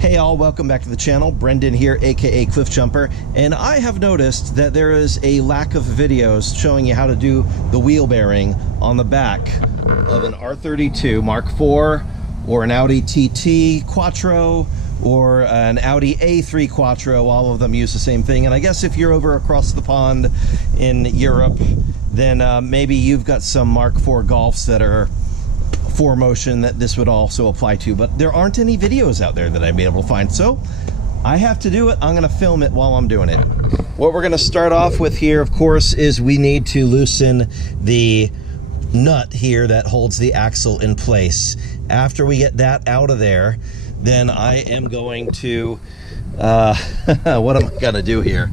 Hey all, welcome back to the channel. Brendan here, aka Cliff Jumper, and I have noticed that there is a lack of videos showing you how to do the wheel bearing on the back of an R32 Mk4 or an Audi TT Quattro or an Audi A3 Quattro. All of them use the same thing, and I guess if you're over across the pond in Europe, then maybe you've got some Mk4 Golfs that are 4Motion that this would also apply to, but there aren't any videos out there that I'd be able to find, so I have to do it. I'm going to film it while I'm doing it. What we're going to start off with here, of course, is we need to loosen the nut here that holds the axle in place. After we get that out of there, then I am going to what am I going to do here?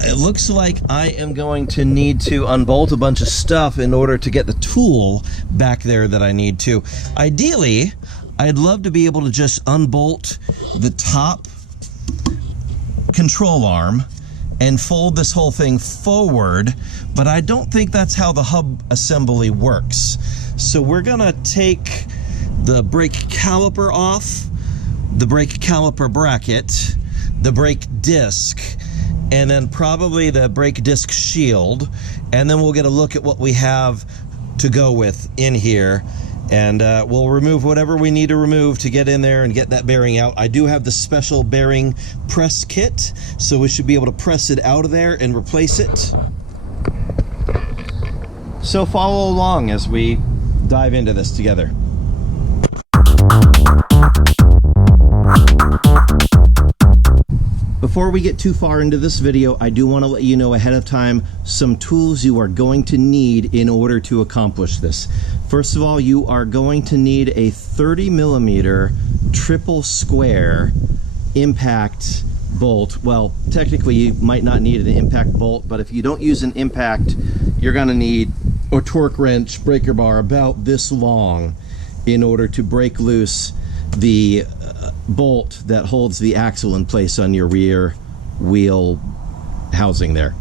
It looks like I am going to need to unbolt a bunch of stuff in order to get the tool back there that I need to. Ideally, I'd love to be able to just unbolt the top control arm and fold this whole thing forward, but I don't think that's how the hub assembly works. So we're gonna take the brake caliper off, the brake caliper bracket, the brake disc, and then probably the brake disc shield, and then we'll get a look at what we have to go with in here, and we'll remove whatever we need to remove to get in there and get that bearing out. I do have the special bearing press kit, so we should be able to press it out of there and replace it. So follow along as we dive into this together. Before we get too far into this video, I do want to let you know ahead of time some tools you are going to need in order to accomplish this. First of all, you are going to need a 30mm triple square impact bolt. Well, technically you might not need an impact bolt, but if you don't use an impact, you're going to need a torque wrench breaker bar about this long in order to break loose the bolt that holds the axle in place on your rear wheel housing there.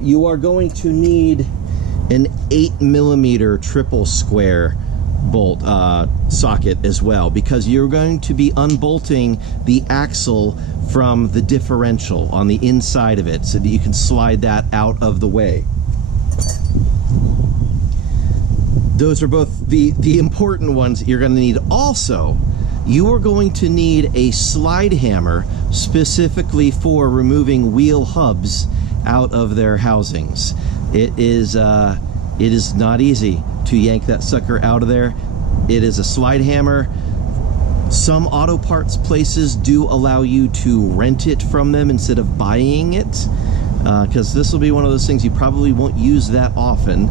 You are going to need an 8mm triple square bolt socket as well, because you're going to be unbolting the axle from the differential on the inside of it so that you can slide that out of the way. Those are both the important ones that you're going to need. Also, you are going to need a slide hammer specifically for removing wheel hubs out of their housings. It is not easy to yank that sucker out of there. It is a slide hammer. Some auto parts places do allow you to rent it from them instead of buying it, because this will be one of those things you probably won't use that often.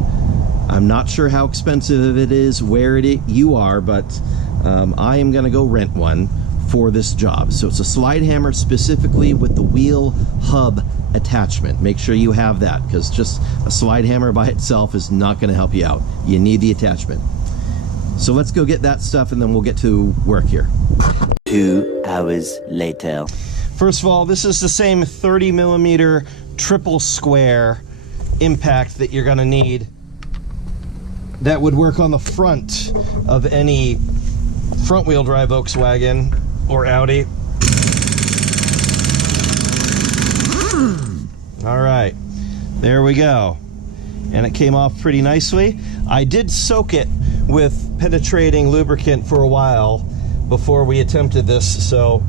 I'm not sure how expensive it is where you are, but I am going to go rent one for this job. So it's a slide hammer specifically with the wheel hub attachment. Make sure you have that, because just a slide hammer by itself is not going to help you out. You need the attachment. So let's go get that stuff and then we'll get to work here. 2 hours later. First of all, this is the same 30mm triple square impact that you're going to need. That would work on the front of any front-wheel drive Volkswagen or Audi. All right, there we go. And it came off pretty nicely. I did soak it with penetrating lubricant for a while before we attempted this, so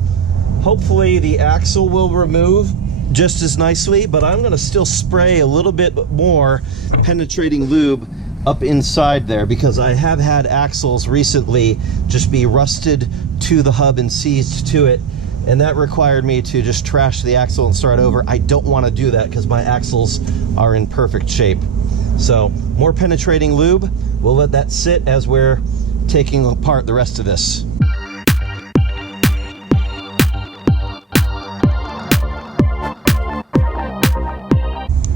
hopefully the axle will remove just as nicely, but I'm gonna still spray a little bit more penetrating lube up inside there, because I have had axles recently just be rusted to the hub and seized to it, and that required me to just trash the axle and start over. I don't want to do that because my axles are in perfect shape. So more penetrating lube. We'll let that sit as we're taking apart the rest of this.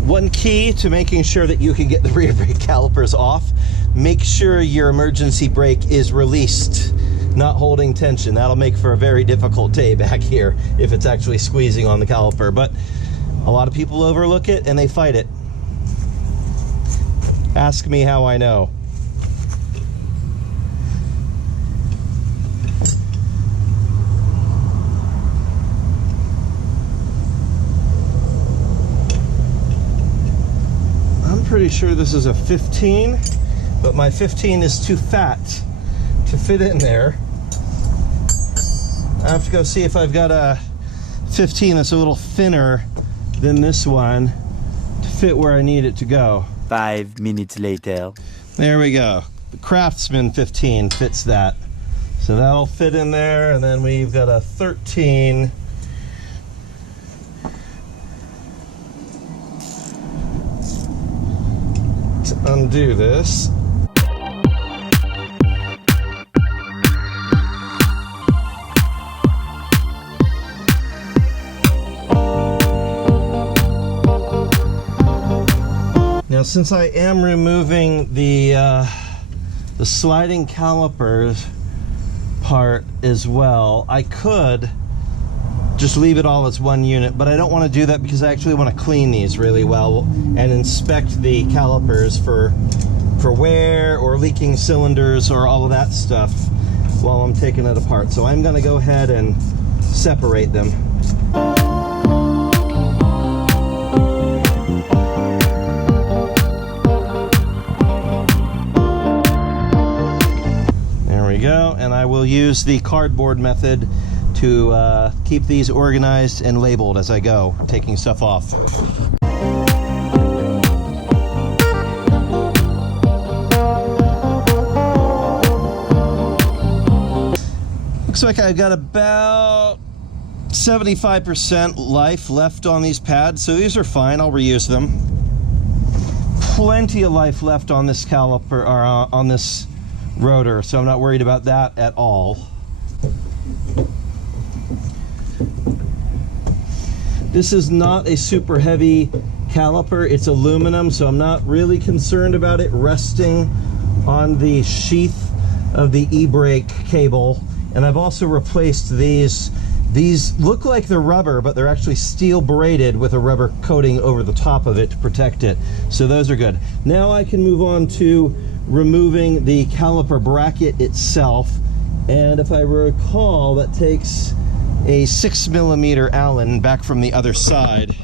One key to making sure that you can get the rear brake calipers off, make sure your emergency brake is released, not holding tension. That'll make for a very difficult day back here if it's actually squeezing on the caliper, but a lot of people overlook it and they fight it. Ask me how I know. pretty sure this is a 15, but my 15 is too fat to fit in there. I have to go see if I've got a 15 that's a little thinner than this one to fit where I need it to go. 5 minutes later. There we go. The Craftsman 15 fits that. So that'll fit in there, and then we've got a 13. To undo this. Now, since I am removing the sliding calipers part as well, I could just leave it all as one unit, but I don't want to do that because I actually want to clean these really well and inspect the calipers for wear or leaking cylinders or all of that stuff while I'm taking it apart. So I'm going to go ahead and separate them. Go, and I will use the cardboard method to keep these organized and labeled as I go, taking stuff off. Looks like I've got about 75% life left on these pads, so these are fine. I'll reuse them. Plenty of life left on this caliper, or on this rotor, so I'm not worried about that at all. This is not a super heavy caliper, it's aluminum, so I'm not really concerned about it resting on the sheath of the e-brake cable. And I've also replaced these. These look like they're rubber, but they're actually steel braided with a rubber coating over the top of it to protect it. So those are good. Now I can move on to removing the caliper bracket itself. And if I recall, that takes a 6mm Allen back from the other side.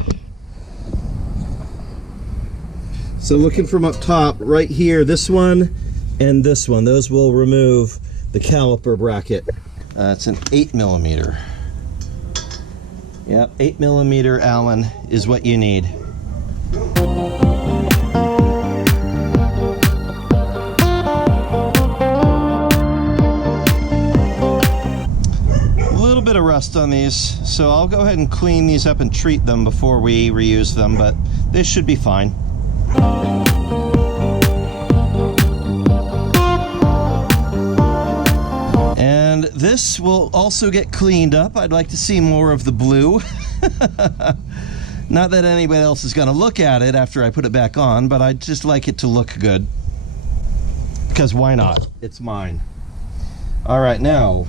So looking from up top, right here, this one and this one, those will remove the caliper bracket. It's an 8mm. Yep, 8mm Allen is what you need. A little bit of rust on these, so I'll go ahead and clean these up and treat them before we reuse them, but they should be fine. And this will also get cleaned up. I'd like to see more of the blue. Not that anybody else is going to look at it after I put it back on, but I'd just like it to look good. Because why not? It's mine. All right, now,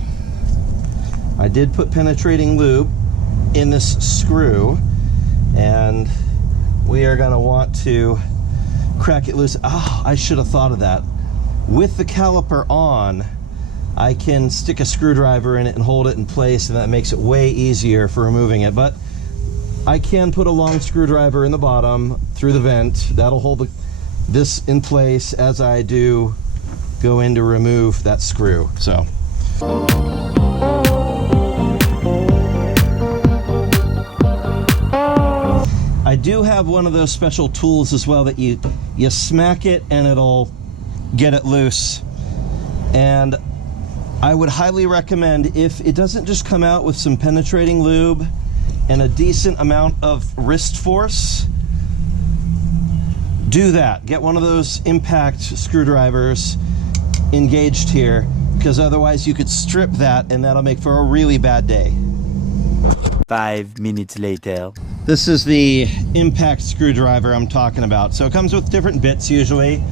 I did put penetrating lube in this screw, and we are going to want to crack it loose. Oh, I should have thought of that. With the caliper on, I can stick a screwdriver in it and hold it in place, and that makes it way easier for removing it. But I can put a long screwdriver in the bottom through the vent. That'll hold this in place as I do go in to remove that screw. So. I do have one of those special tools as well that you smack it and it'll get it loose. And I would highly recommend, if it doesn't just come out with some penetrating lube and a decent amount of wrist force, do that. Get one of those impact screwdrivers engaged here, because otherwise you could strip that and that'll make for a really bad day. 5 minutes later. This is the impact screwdriver I'm talking about. So it comes with different bits usually.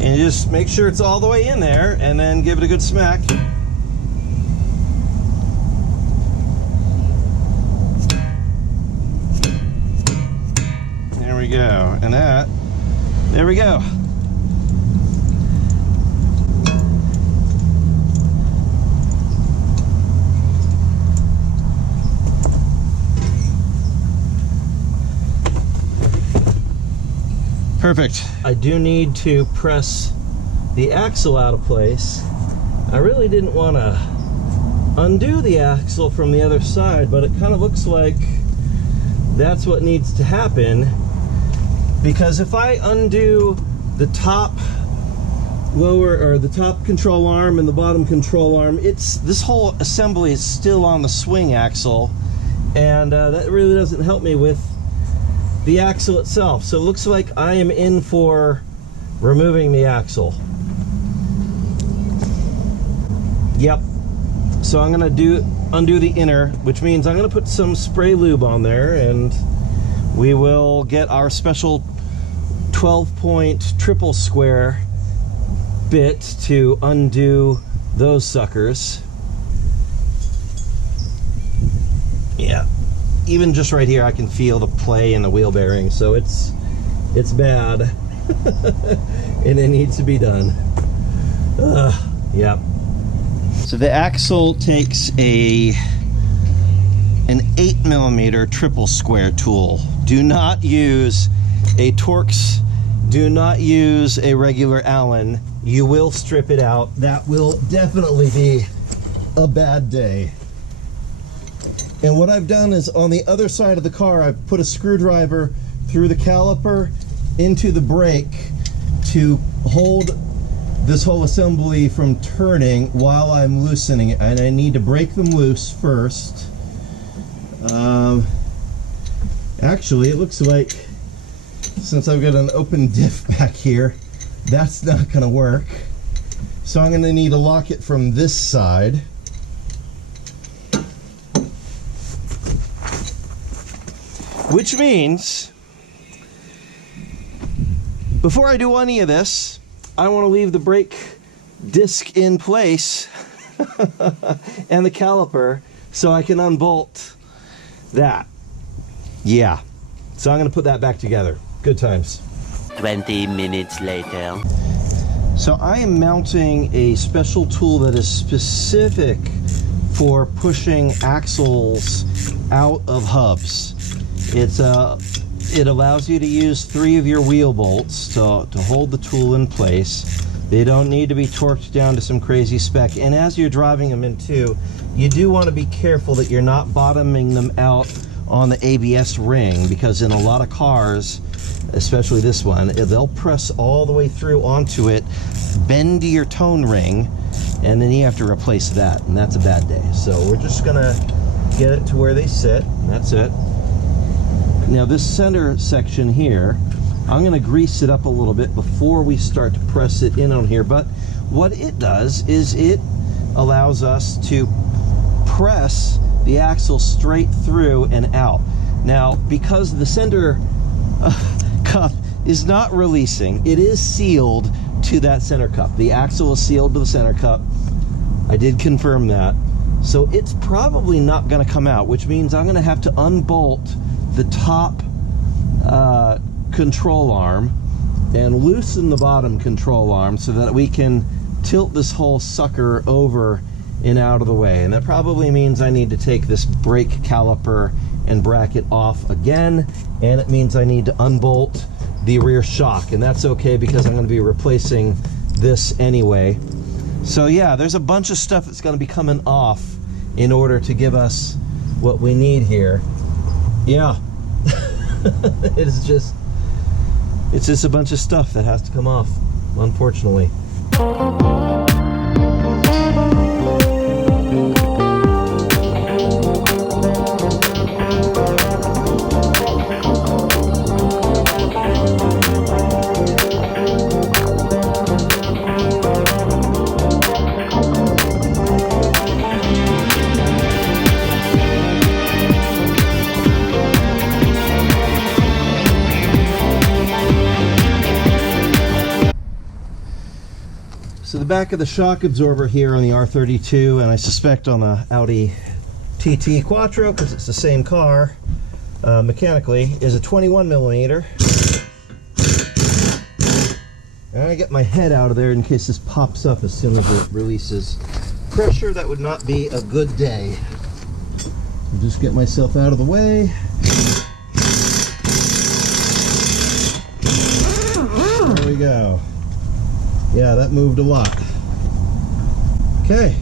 And you just make sure it's all the way in there and then give it a good smack. There we go. And that, there we go. Perfect. I do need to press the axle out of place. I really didn't want to undo the axle from the other side, but it kind of looks like that's what needs to happen, because if I undo the top lower, or the top control arm and the bottom control arm, this whole assembly is still on the swing axle, and that really doesn't help me with the axle itself. So it looks like I am in for removing the axle. Yep. So I'm gonna undo the inner, which means I'm gonna put some spray lube on there, and we will get our special 12-point triple square bit to undo those suckers. Yeah, even just right here I can feel the play in the wheel bearing, so it's bad. And it needs to be done. Yep. So the axle takes an 8mm triple square tool. Do not use a Torx, do not use a regular Allen. You will strip it out. That will definitely be a bad day. And what I've done is, on the other side of the car, I've put a screwdriver through the caliper into the brake to hold this whole assembly from turning while I'm loosening it. And I need to break them loose first. Actually, it looks like, since I've got an open diff back here, that's not gonna work. So I'm gonna need to lock it from this side. Which means, before I do any of this, I want to leave the brake disc in place and the caliper so I can unbolt that. Yeah, so I'm going to put that back together. Good times. 20 minutes later. So I am mounting a special tool that is specific for pushing axles out of hubs. It allows you to use 3 of your wheel bolts to hold the tool in place. They don't need to be torqued down to some crazy spec. And as you're driving them in too, you do want to be careful that you're not bottoming them out on the ABS ring, because in a lot of cars, especially this one, they'll press all the way through onto it, bend your tone ring, and then you have to replace that, and that's a bad day. So we're just gonna get it to where they sit, and that's it. Now this center section here, I'm going to grease it up a little bit before we start to press it in on here, but what it does is it allows us to press the axle straight through and out. Now, because the center cup is not releasing, it is sealed to that center cup. The axle is sealed to the center cup. I did confirm that. So it's probably not going to come out, which means I'm going to have to unbolt the top control arm and loosen the bottom control arm so that we can tilt this whole sucker over and out of the way. And that probably means I need to take this brake caliper and bracket off again, and it means I need to unbolt the rear shock, and that's okay because I'm going to be replacing this anyway. So yeah, there's a bunch of stuff that's going to be coming off in order to give us what we need here. Yeah. it's just a bunch of stuff that has to come off, unfortunately. So the back of the shock absorber here on the R32, and I suspect on the Audi TT Quattro, because it's the same car mechanically, is a 21mm. And I get my head out of there in case this pops up as soon as it releases pressure. That would not be a good day. I'll just get myself out of the way. we go. Yeah, that moved a lot. Okay.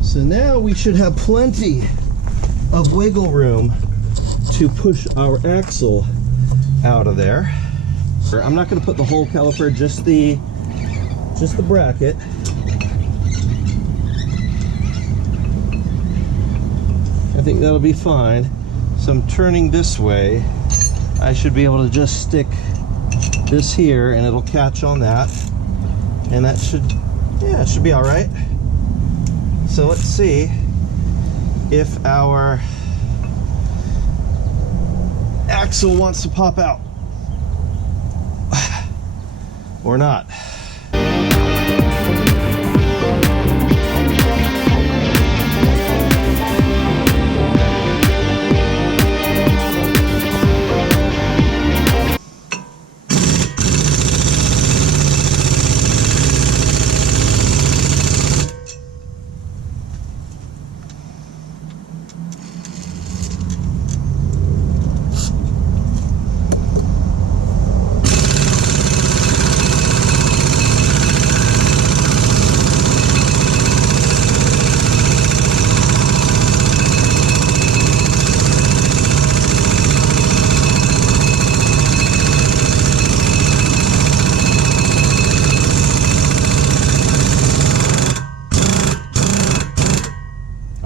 So now we should have plenty of wiggle room to push our axle out of there. I'm not going to put the whole caliper, just the bracket. I think that'll be fine. So I'm turning this way. I should be able to just stick this here and it'll catch on that. And that should, yeah, it should be all right. So let's see if our axle wants to pop out or not.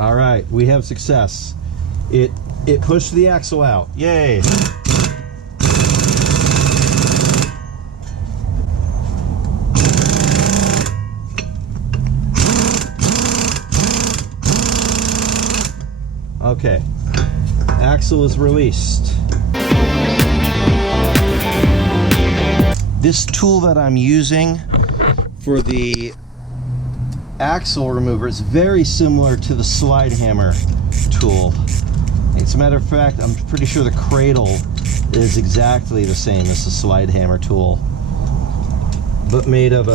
All right, we have success. It pushed the axle out. Yay! Okay, axle is released. This tool that I'm using for the axle remover is very similar to the slide hammer tool. As a matter of fact, I'm pretty sure the cradle is exactly the same as the slide hammer tool, but made of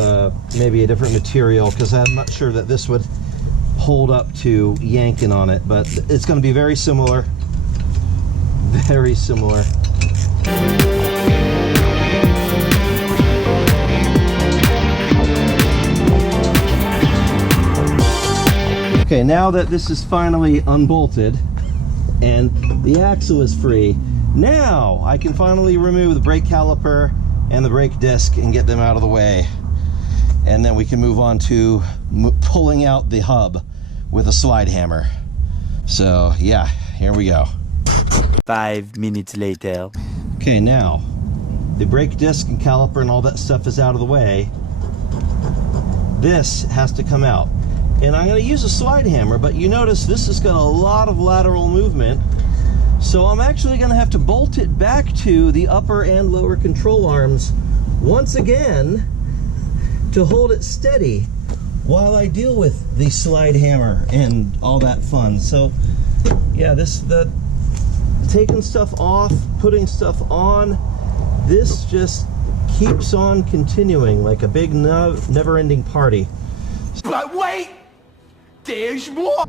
maybe a different material, because I'm not sure that this would hold up to yanking on it, but it's going to be very similar. Very similar. Okay, now that this is finally unbolted and the axle is free, now I can finally remove the brake caliper and the brake disc and get them out of the way. And then we can move on to pulling out the hub with a slide hammer. So yeah, here we go. 5 minutes later. Okay, now the brake disc and caliper and all that stuff is out of the way. This has to come out. And I'm going to use a slide hammer, but you notice this has got a lot of lateral movement. So I'm actually going to have to bolt it back to the upper and lower control arms once again to hold it steady while I deal with the slide hammer and all that fun. So yeah, the taking stuff off, putting stuff on, this just keeps on continuing like a big never-ending party. But wait! There's more!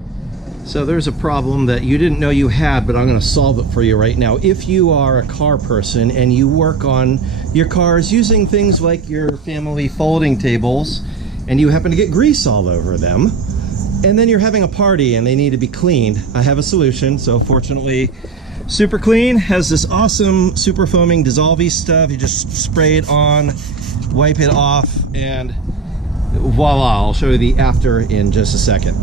So there's a problem that you didn't know you had, but I'm going to solve it for you right now. If you are a car person and you work on your cars using things like your family folding tables, and you happen to get grease all over them, and then you're having a party and they need to be cleaned, I have a solution. So fortunately, SuperClean has this awesome super foaming dissolvey stuff. You just spray it on, wipe it off, and voila, I'll show you the after in just a second.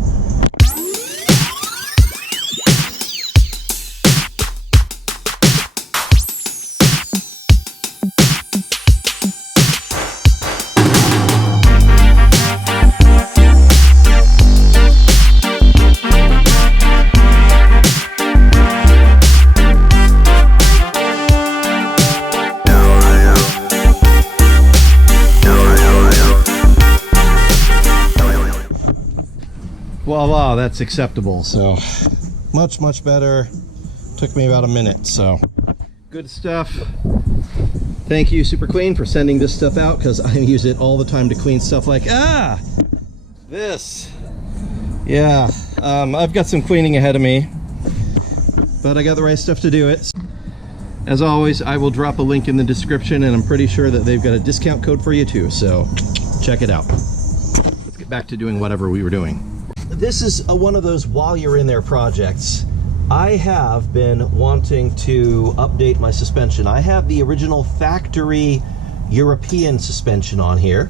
Voila, that's acceptable. So much better. Took me about a minute. So good stuff. Thank you, SuperClean, for sending this stuff out, because I use it all the time to clean stuff like this. Yeah, I've got some cleaning ahead of me, but I got the right stuff to do it. As always, I will drop a link in the description, and I'm pretty sure that they've got a discount code for you too, so check it out. Let's get back to doing whatever we were doing. This is one of those while you're in there projects. I have been wanting to update my suspension. I have the original factory European suspension on here,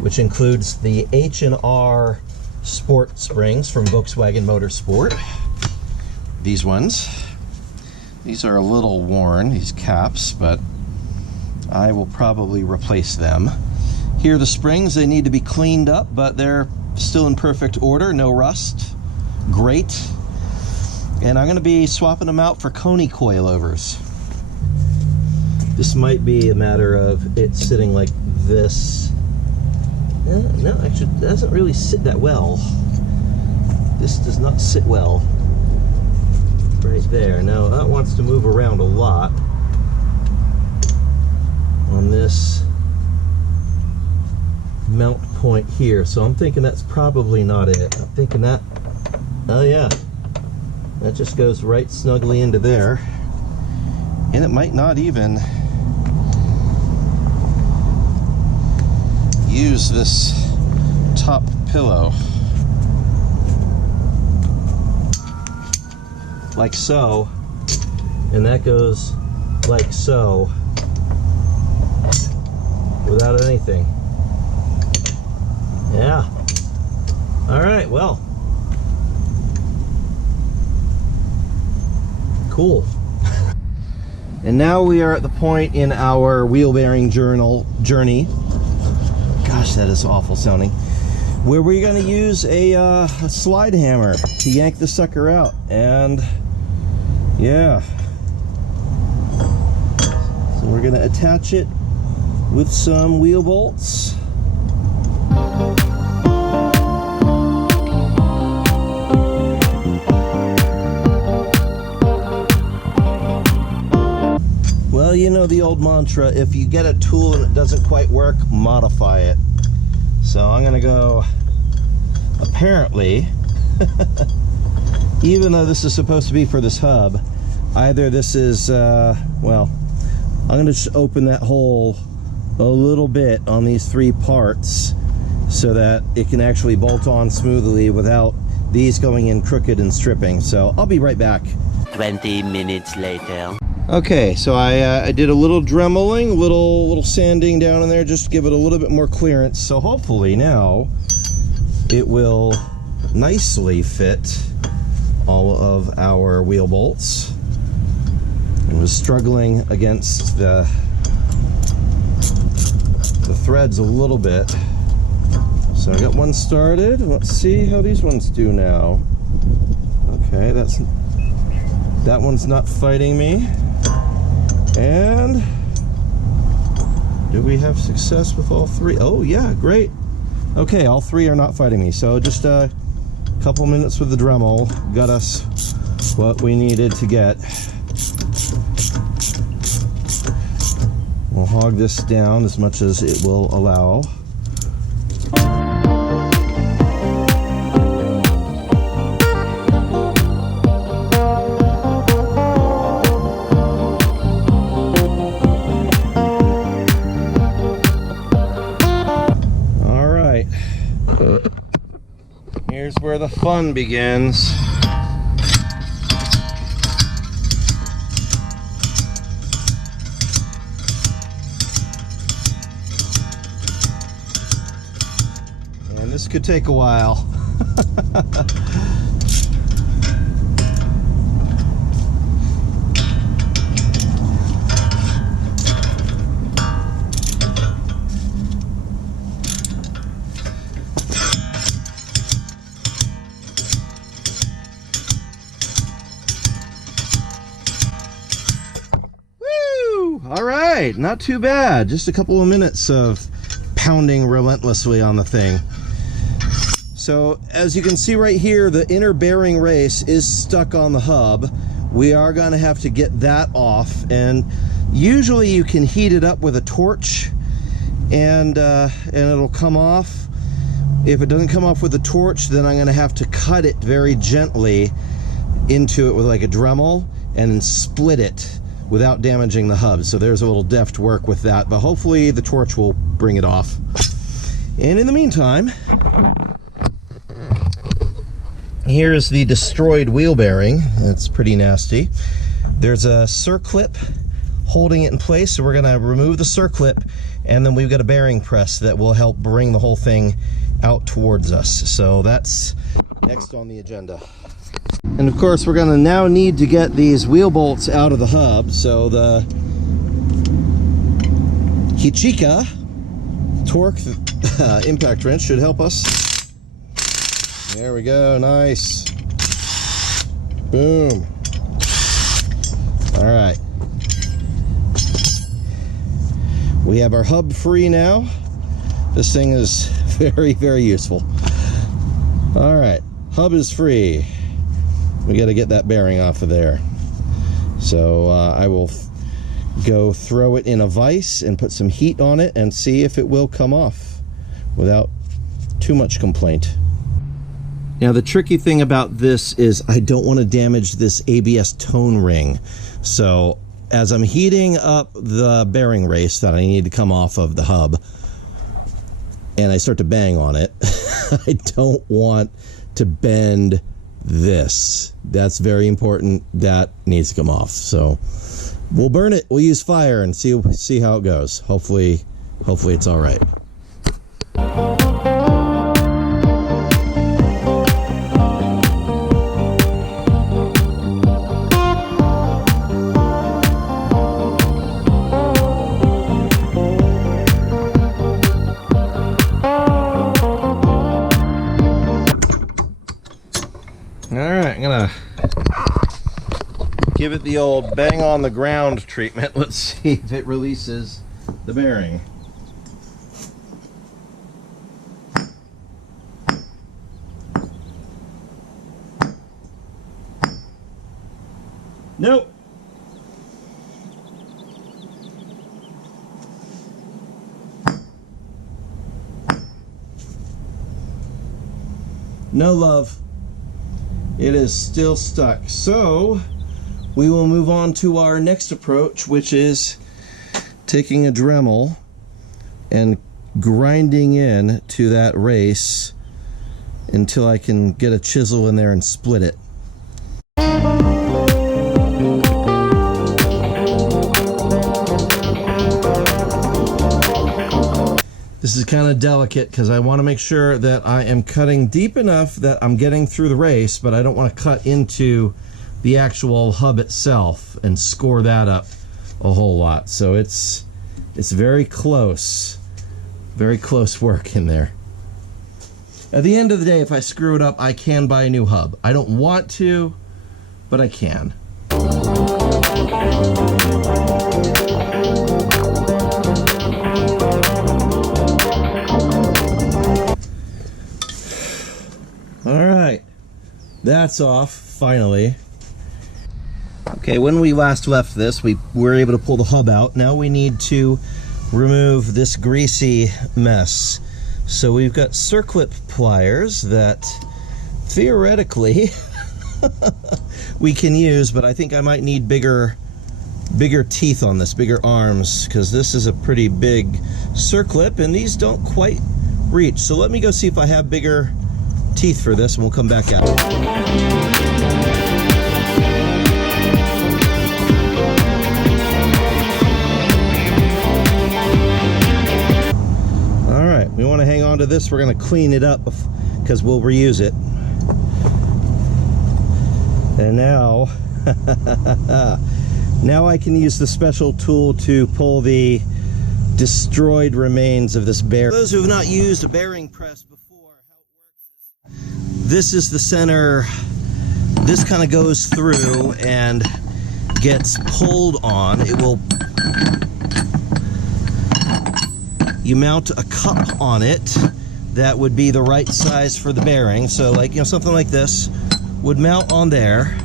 which includes the H&R Sport springs from Volkswagen Motorsport. These ones. These are a little worn, these caps, but I will probably replace them. Here are the springs. They need to be cleaned up, but they're still in perfect order, no rust. Great. And I'm going to be swapping them out for Coney coilovers. This might be a matter of it sitting like this. No, actually, it doesn't really sit that well. This does not sit well. Right there. Now that wants to move around a lot on this mount point here, so I'm thinking that's probably not it. I'm thinking that, oh yeah, that just goes right snugly into there, and it might not even use this top pillow. Like so, and that goes like so without anything. Yeah. All right, well, cool. And now we are at the point in our wheel bearing journey. Gosh, that is awful sounding. Where we're going to use a slide hammer to yank the sucker out, and yeah, so we're going to attach it with some wheel bolts. Well, you know the old mantra, if you get a tool and it doesn't quite work, modify it. So I'm going to go, apparently, even though this is supposed to be for this hub, either this is, well, I'm going to just open that hole a little bit on these three parts so that it can actually bolt on smoothly without these going in crooked and stripping. So I'll be right back. 20 minutes later. Okay, so I did a little dremeling, little sanding down in there just to give it a little bit more clearance. So hopefully now it will nicely fit all of our wheel bolts. I was struggling against the threads a little bit. So I got one started. Let's see how these ones do now. Okay, that one's not fighting me. And do we have success with all three? Oh yeah, great. Okay, all three are not fighting me. So just a couple minutes with the Dremel got us what we needed to get. We'll hog this down as much as it will allow. Here's where the fun begins. And this could take a while. Alright, not too bad. Just a couple of minutes of pounding relentlessly on the thing. So as you can see right here, the inner bearing race is stuck on the hub. We are going to have to get that off, and usually you can heat it up with a torch and it'll come off. If it doesn't come off with a torch, then I'm going to have to cut it very gently into it with like a Dremel and then split it without damaging the hub. So there's a little deft work with that, but hopefully the torch will bring it off. And in the meantime, here's the destroyed wheel bearing. It's pretty nasty. There's a circlip holding it in place, so we're gonna remove the circlip, and then we've got a bearing press that will help bring the whole thing out towards us. So that's next on the agenda. And of course, we're gonna now need to get these wheel bolts out of the hub. So the Hichika torque impact wrench should help us. There we go, nice. Boom. All right. We have our hub free now. This thing is very, very useful. All right, hub is free. We got to get that bearing off of there. So I will go throw it in a vise and put some heat on it and see if it will come off without too much complaint. Now the tricky thing about this is I don't want to damage this ABS tone ring. So as I'm heating up the bearing race that I need to come off of the hub and I start to bang on it, I don't want to bend this. That's very important. That needs to come off. So we'll burn it. We'll use fire and see how it goes. Hopefully it's all right. Alright, I'm gonna give it the old bang on the ground treatment. Let's see if it releases the bearing. Nope. No love. It is still stuck. So we will move on to our next approach, which is taking a Dremel and grinding in to that race until I can get a chisel in there and split it. This is kind of delicate because I want to make sure that I am cutting deep enough that I'm getting through the race, but I don't want to cut into the actual hub itself and score that up a whole lot. So it's very close work in there. At the end of the day, if I screw it up, I can buy a new hub. I don't want to, but I can. All right, that's off finally. Okay, when we last left this, we were able to pull the hub out. Now we need to remove this greasy mess. So we've got circlip pliers that theoretically we can use, but I think I might need bigger teeth on this, bigger arms, because this is a pretty big circlip and these don't quite reach. So let me go see if I have bigger teeth for this and we'll come back out. All right, we want to hang on to this. We're going to clean it up because we'll reuse it. And now now I can use the special tool to pull the destroyed remains of this bearing. For those who have not used a bearing press before, this is the center. This kind of goes through and gets pulled on. It will, you mount a cup on it that would be the right size for the bearing. So like, you know, something like this would mount on there,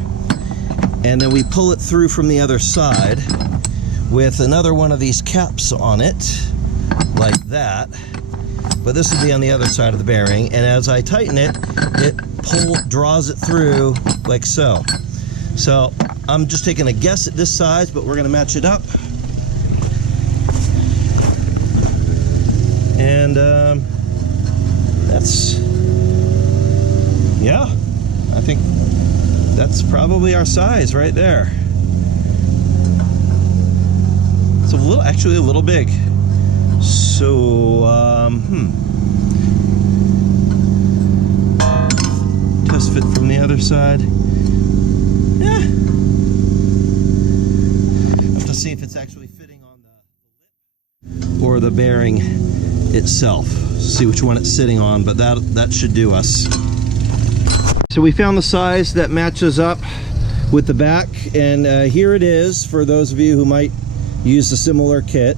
and then we pull it through from the other side with another one of these caps on it like that. But this will be on the other side of the bearing, and as I tighten it, it draws it through like so. So I'm just taking a guess at this size, but we're gonna match it up. And that's, yeah, I think that's probably our size right there. It's a little, actually a little big. So, test fit from the other side. Yeah. Have to see if it's actually fitting on the lip or the bearing itself. See which one it's sitting on, but that should do us. So we found the size that matches up with the back, and here it is for those of you who might use a similar kit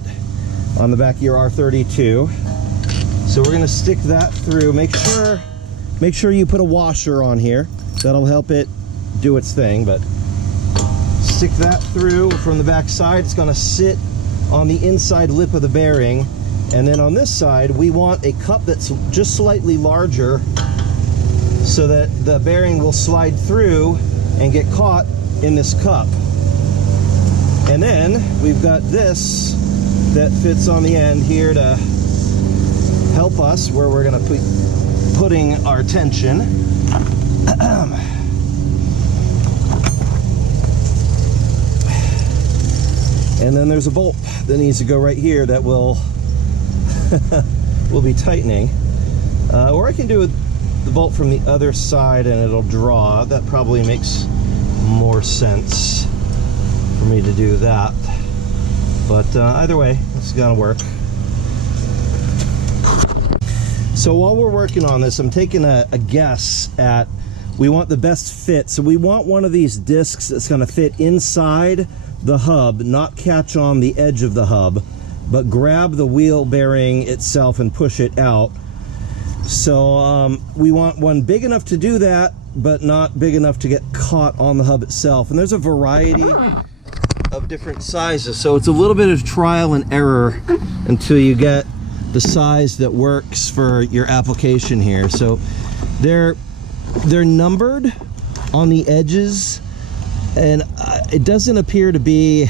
on the back of your R32. So we're gonna stick that through. Make sure you put a washer on here. That'll help it do its thing, but stick that through from the back side. It's gonna sit on the inside lip of the bearing. And then on this side, we want a cup that's just slightly larger so that the bearing will slide through and get caught in this cup. And then we've got this that fits on the end here to help us where we're gonna be putting our tension. And then there's a bolt that needs to go right here that will we'll be tightening, or I can do the bolt from the other side and it'll draw. That probably makes more sense for me to do that, but either way, it's gonna work. So while we're working on this, I'm taking a guess at, we want the best fit, so we want one of these discs that's gonna fit inside the hub, not catch on the edge of the hub, but grab the wheel bearing itself and push it out. So we want one big enough to do that, but not big enough to get caught on the hub itself. And there's a variety of different sizes, so it's a little bit of trial and error until you get the size that works for your application here. So they're numbered on the edges, and it doesn't appear to be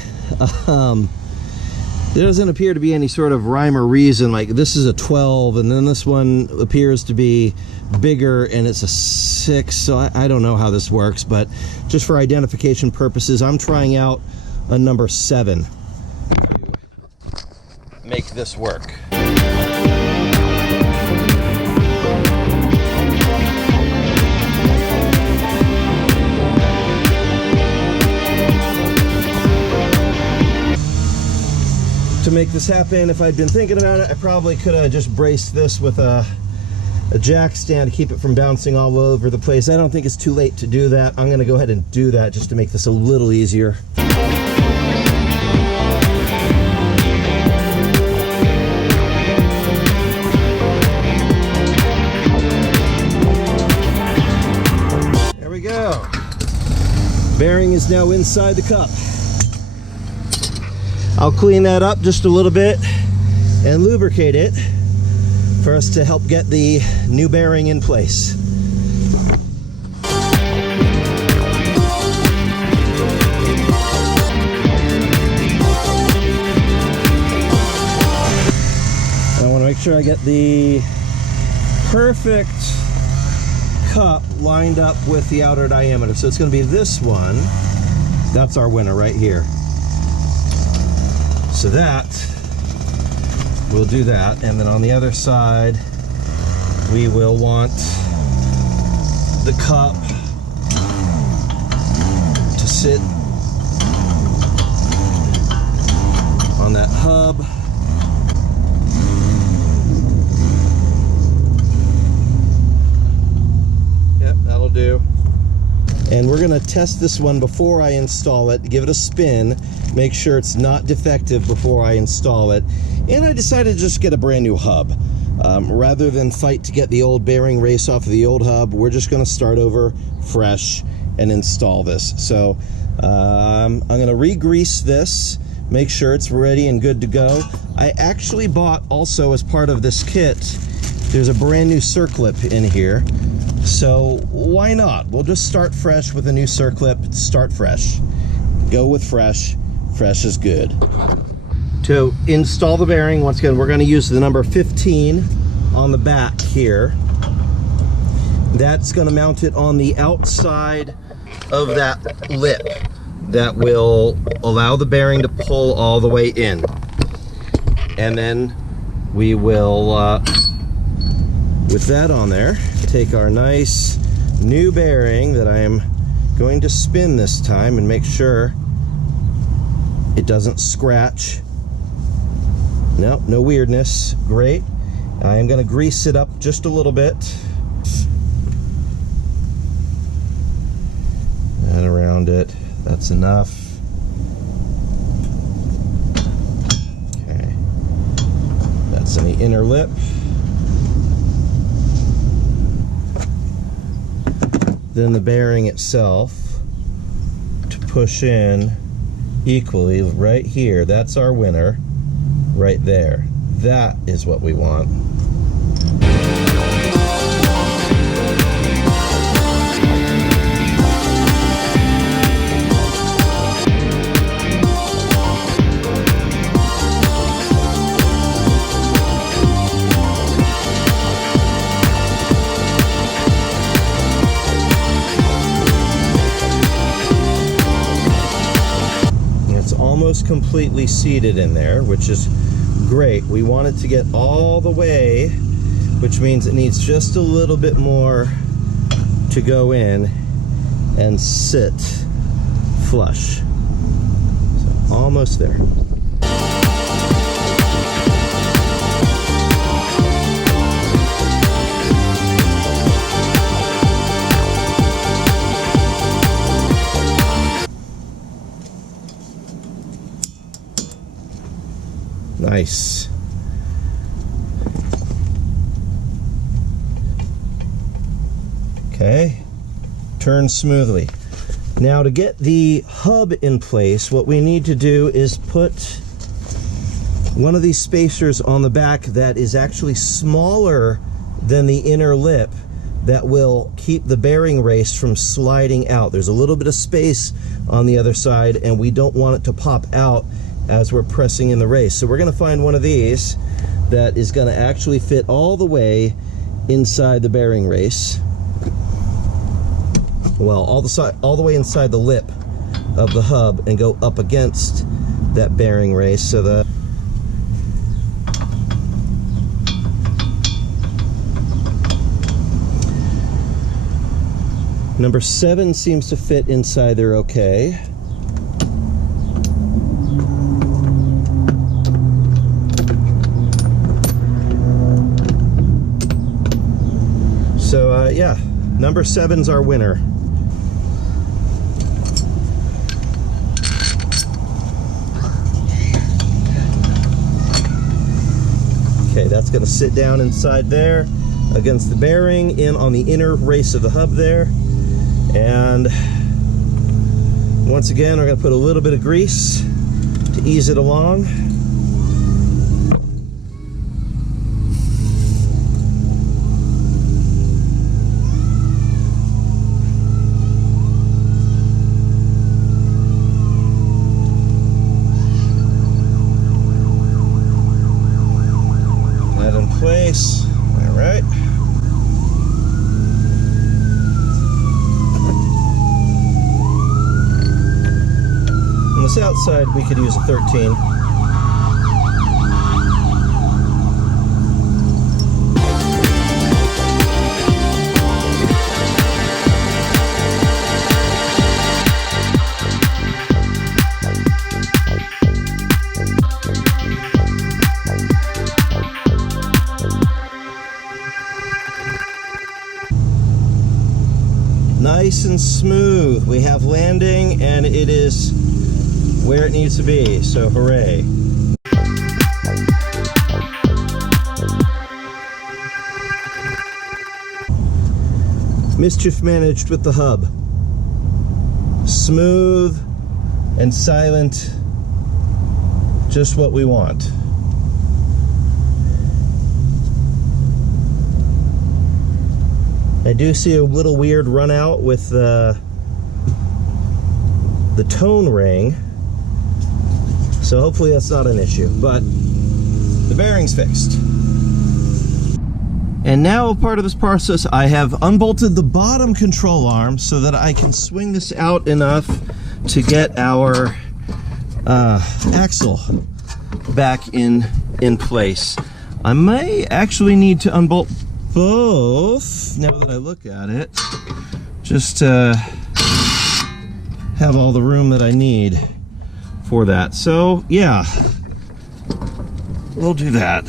there doesn't appear to be any sort of rhyme or reason, like this is a 12 and then this one appears to be bigger and it's a 6. So I don't know how this works, but just for identification purposes, I'm trying out a number 7 to make this work. To make this happen, if I'd been thinking about it, I probably could have just braced this with a jack stand to keep it from bouncing all over the place. I don't think it's too late to do that. I'm gonna go ahead and do that just to make this a little easier. There we go. Bearing is now inside the cup. I'll clean that up just a little bit and lubricate it for us to help get the new bearing in place. I want to make sure I get the perfect cup lined up with the outer diameter. So it's going to be this one. That's our winner right here. So that, we'll do that, and then on the other side, we will want the cup to sit on that hub. Yep, that'll do. And we're gonna test this one before I install it, give it a spin, make sure it's not defective before I install it. And I decided to just get a brand new hub. Rather than fight to get the old bearing race off of the old hub, we're just gonna start over fresh and install this. So I'm gonna re-grease this, make sure it's ready and good to go. I actually bought also as part of this kit, there's a brand new circlip in here. So why not? We'll just start fresh with a new circlip. Start fresh. Go with fresh. Fresh is good. To install the bearing, once again, we're going to use the number 15 on the back here. That's going to mount it on the outside of that lip that will allow the bearing to pull all the way in. And then we will, with that on there, take our nice new bearing that I am going to spin this time and make sure it doesn't scratch. No weirdness. Great. I am going to grease it up just a little bit. And around it. That's enough. Okay. That's in the inner lip. Then the bearing itself to push in equally right here. That's our winner right there. That is what we want. Almost completely seated in there, which is great. We want it to get all the way, which means it needs just a little bit more to go in and sit flush. So almost there. Nice. Okay, turn smoothly. Now to get the hub in place, what we need to do is put one of these spacers on the back that is actually smaller than the inner lip that will keep the bearing race from sliding out. There's a little bit of space on the other side and we don't want it to pop out as we're pressing in the race. So we're going to find one of these that is going to actually fit all the way inside the bearing race. Well, all the way inside the lip of the hub and go up against that bearing race. So the number 7 seems to fit inside there okay. So yeah, number 7's our winner. Okay, that's going to sit down inside there against the bearing, in on the inner race of the hub there. And once again, we're going to put a little bit of grease to ease it along. Place. All right. On this outside, we could use a 13. Nice and smooth. We have landing and it is where it needs to be, so hooray. Mischief managed with the hub. Smooth and silent, just what we want. I do see a little weird run out with the tone ring, so hopefully that's not an issue, but the bearing's fixed. And now, part of this process, I have unbolted the bottom control arm so that I can swing this out enough to get our axle back in place. I may actually need to unbolt both, now that I look at it, just to have all the room that I need for that. So yeah, we'll do that.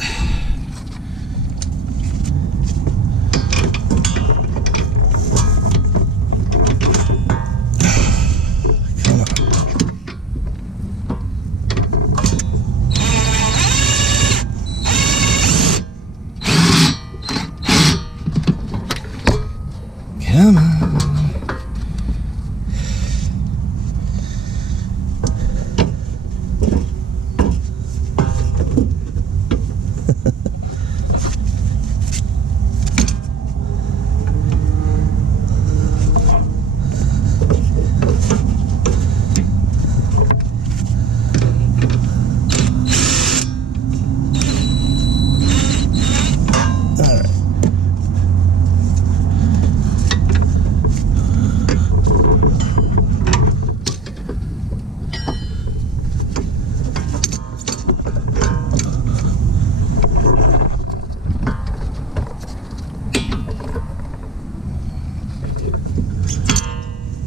Come on.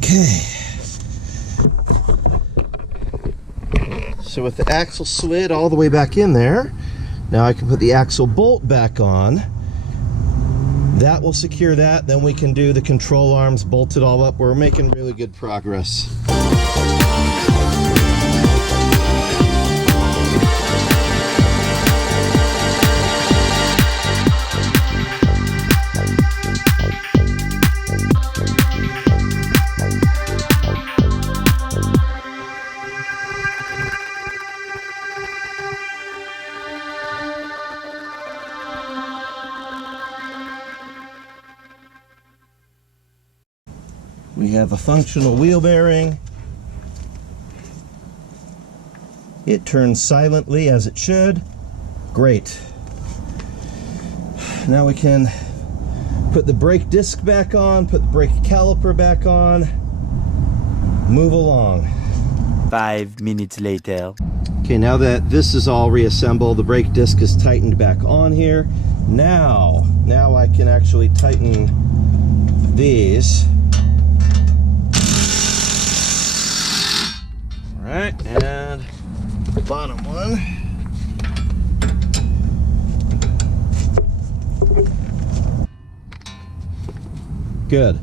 Okay, so with the axle slid all the way back in there, now I can put the axle bolt back on. That will secure that, then we can do the control arms, bolt it all up. We're making really good progress. We have a functional wheel bearing. It turns silently as it should. Great. Now we can put the brake disc back on, put the brake caliper back on, move along. 5 minutes later. Okay, now that this is all reassembled, the brake disc is tightened back on here. Now I can actually tighten these. Alright, and the bottom one. Good.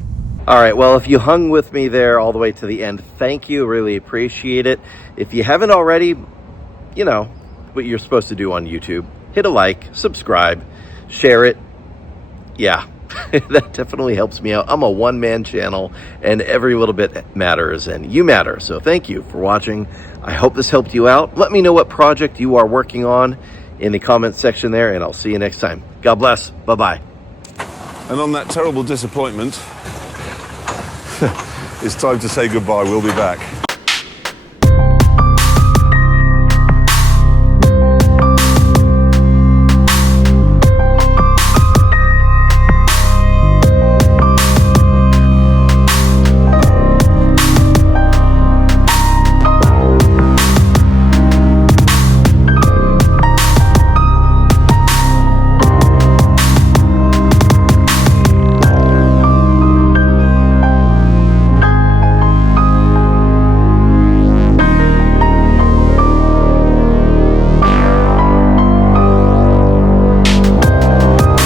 Alright, well, if you hung with me there all the way to the end, thank you, really appreciate it. If you haven't already, you know what you're supposed to do on YouTube. Hit a like, subscribe, share it. Yeah. That definitely helps me out. I'm a one-man channel and every little bit matters, and you matter. So thank you for watching. I hope this helped you out. Let me know what project you are working on in the comment section there, and I'll see you next time. God bless. Bye-bye. And on that terrible disappointment, it's time to say goodbye. We'll be back.